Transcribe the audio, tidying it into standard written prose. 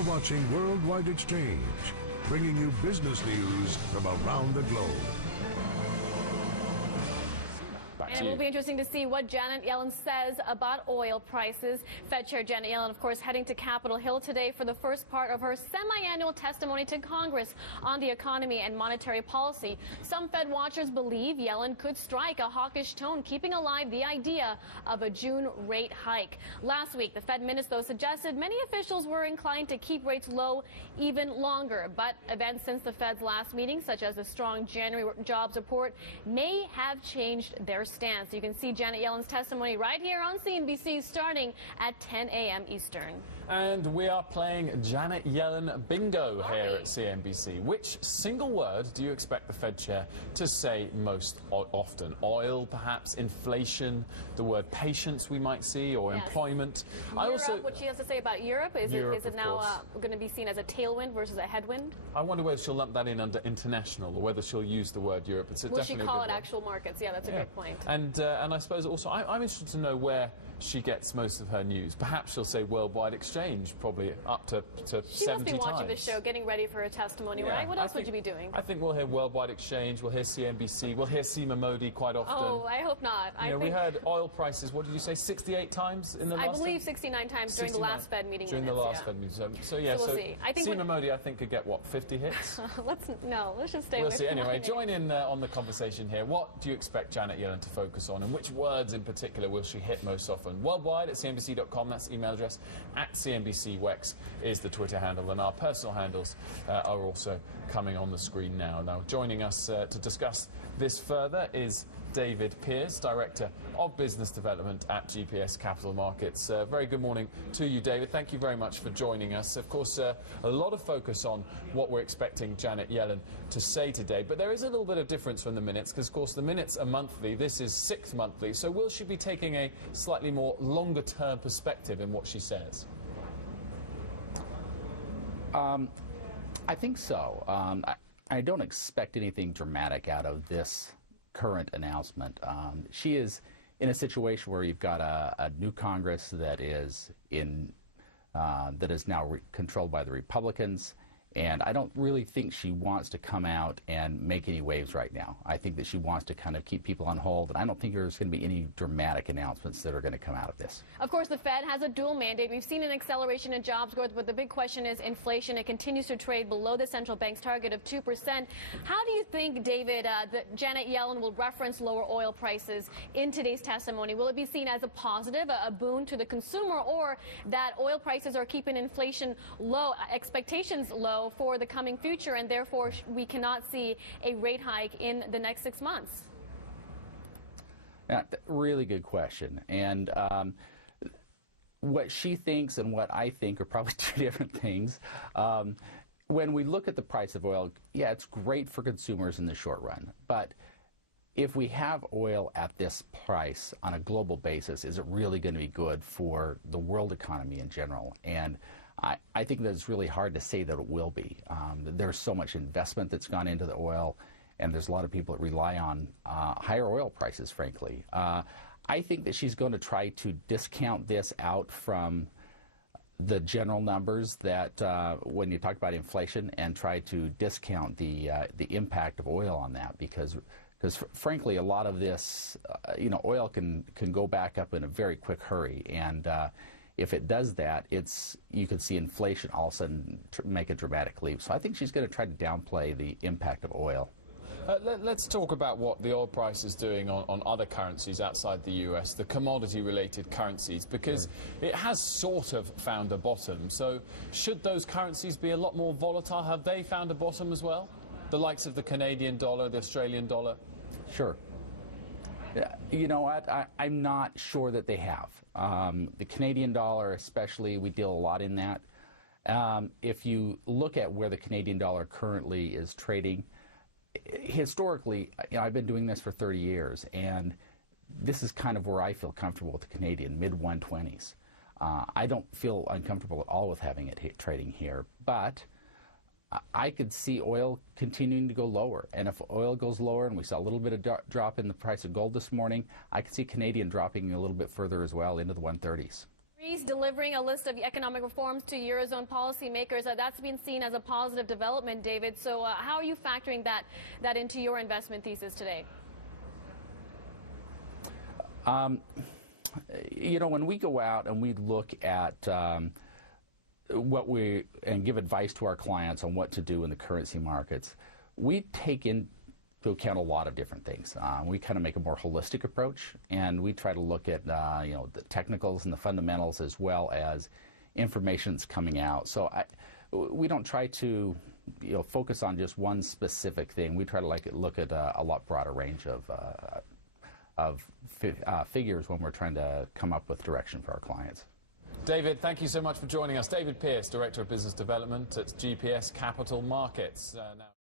You're watching Worldwide Exchange, bringing you business news from around the globe. And it will be interesting to see what Janet Yellen says about oil prices. Fed Chair Janet Yellen, of course, heading to Capitol Hill today for the first part of her semi-annual testimony to Congress on the economy and monetary policy. Some Fed watchers believe Yellen could strike a hawkish tone, keeping alive the idea of a June rate hike. Last week, the Fed minutes, though, suggested many officials were inclined to keep rates low even longer. But events since the Fed's last meeting, such as the strong January jobs report, may have changed their stance. You can see Janet Yellen's testimony right here on CNBC starting at 10 a.m. Eastern. And we are playing Janet Yellen bingo here at CNBC. Which single word do you expect the Fed chair to say most often? Oil, perhaps, inflation, the word patience we might see, or employment. Europe, what she has to say about Europe, is it now going to be seen as a tailwind versus a headwind? I wonder whether she'll lump that in under international, or whether she'll use the word Europe. It's Will she call it actual markets? Yeah, that's a good point. And I suppose also, I'm interested to know where she gets most of her news. Perhaps she'll say worldwide exchange, probably up to 70 times. She must be watching the show, getting ready for her testimony, right? What else would you be doing? I think we'll hear worldwide exchange, we'll hear CNBC, we'll hear Seema Modi quite often. Oh, I hope not. We heard oil prices, what did you say, 68 times in the last... I believe 69 times during the last Fed meeting. During the last Fed meeting. So we'll see. I think Seema Modi, I think, could get, what, 50 hits? let's just stay We'll see. Anyway, join in on the conversation here. What do you expect Janet Yellen to focus on, and which words in particular will she hit most often? Worldwide at CNBC.com, that's the email address. At CNBCWEX is the Twitter handle, and our personal handles are also coming on the screen now. Now, joining us to discuss this further is David Pearce, Director of Business Development at GPS Capital Markets. Very good morning to you, David. Thank you very much for joining us. Of course, a lot of focus on what we're expecting Janet Yellen to say today, but there is a little bit of difference from the minutes, because, of course, the minutes are monthly. This is 6 monthly. So will she be taking a slightly more longer-term perspective in what she says? I think so. I don't expect anything dramatic out of this current announcement. She is in a situation where you've got a new Congress that is now controlled by the Republicans, and I don't really think she wants to come out and make any waves right now. I think that she wants to kind of keep people on hold, and I don't think there's going to be any dramatic announcements that are going to come out of this. Of course, the Fed has a dual mandate. We've seen an acceleration in jobs growth, but the big question is inflation. It continues to trade below the central bank's target of 2%. How do you think, David, that Janet Yellen will reference lower oil prices in today's testimony? Will it be seen as a positive, a boon to the consumer, or that oil prices are keeping inflation low, expectations low for the coming future, and therefore we cannot see a rate hike in the next 6 months? Yeah, really good question. And what she thinks and what I think are probably two different things. When we look at the price of oil, yeah, it's great for consumers in the short run. But if we have oil at this price on a global basis, is it really going to be good for the world economy in general? And I think that it's really hard to say that it will be. There's so much investment that's gone into the oil, and there's a lot of people that rely on higher oil prices, frankly. I think that she's going to try to discount this out from the general numbers that when you talk about inflation, and try to discount the impact of oil on that, because frankly, a lot of this, oil can go back up in a very quick hurry, and if it does that, you could see inflation all of a sudden make a dramatic leap. So I think she's going to try to downplay the impact of oil. Let's talk about what the oil price is doing on other currencies outside the US, the commodity-related currencies, because it has sort of found a bottom. So should those currencies be a lot more volatile? Have they found a bottom as well? The likes of the Canadian dollar, the Australian dollar? Sure. You know what? I'm not sure that they have. The Canadian dollar especially, we deal a lot in that. If you look at where the Canadian dollar currently is trading, historically, I've been doing this for 30 years, and this is kind of where I feel comfortable with the Canadian, mid-120s. I don't feel uncomfortable at all with having it trading here, but I could see oil continuing to go lower. And if oil goes lower, and we saw a little bit of drop in the price of gold this morning, I could see Canadian dropping a little bit further as well into the 130s. Greece delivering a list of economic reforms to Eurozone policymakers. That's been seen as a positive development, David. So how are you factoring that into your investment thesis today? You know, when we go out and we look at and give advice to our clients on what to do in the currency markets, we take into account a lot of different things. We kind of make a more holistic approach, and we try to look at you know, the technicals and the fundamentals as well as information that's coming out. So we don't try to, you know, focus on just one specific thing. We try to look at a lot broader range of figures when we're trying to come up with direction for our clients. David, thank you so much for joining us. David Pierce, Director of Business Development at GPS Capital Markets. Now